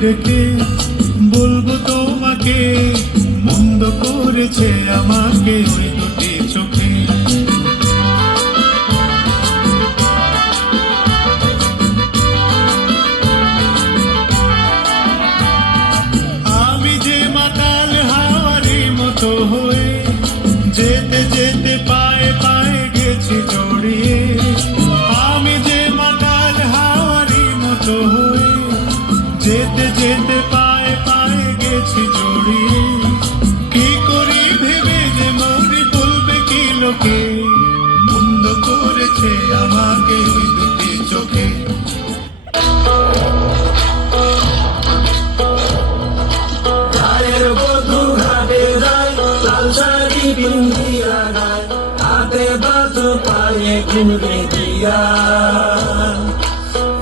ডেকে বলবো তোমাকে, মন্দ করেছে আমাকে ওই দুটি চোখে। আমি যে মাতাল হাওয়ারি মতো হয়ে যেতে যেতে পায়ে পায়ে গেছি জড়িয়ে। আমি যে মাতাল হাওয়ারি মতো হয়ে যেতে যেতে পায়ে পায়ে গেছি জড়িয়ে। কি করি ভেবে যে মরি, বলবে কি লোকে, মন্দ করেছে আমাকে ওই দুটি চোখে। ঘুরে দিয়া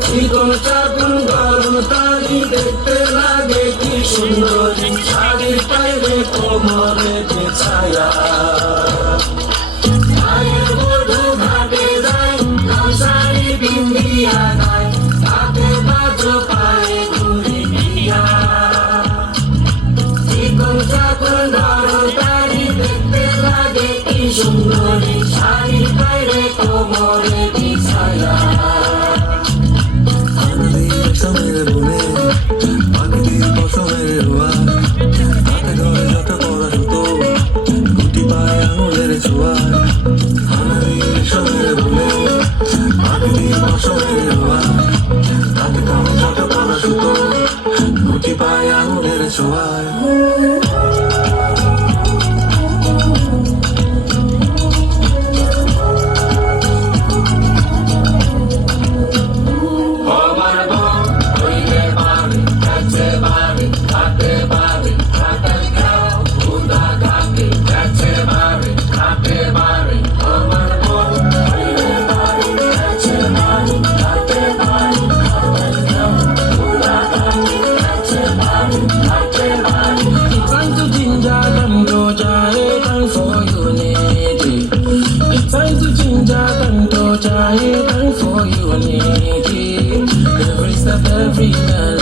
শীতল চাদর গরম তারি দেখতে লাগে কি সুন্দর, শাড়ির পাইলে কোমরে ছায়া। মায়ের বধূ ঘাটে যায়, লাল শাড়ি বিন্দিয়া গায়, হাতে বাজো পায়ে ঘুরে দিয়া। শীতল চাদর গরম তারি দেখতে লাগে কি সুন্দর, শাড়ির পাইলে কোমরে ছায়া। রেশমের বুনে পাখির পশমের রোয়া, হাতে ঘরে যত পড়া সুতো, গুটি পায়ে আঙুলের ছোঁয়া। রেশমের বুনে পাখির পশমের রোয়া, হাতে ঘরে যত পড়া সুতো, গুটি পায়ে আঙুলের ছোঁয়া। For you and me, every step, every night.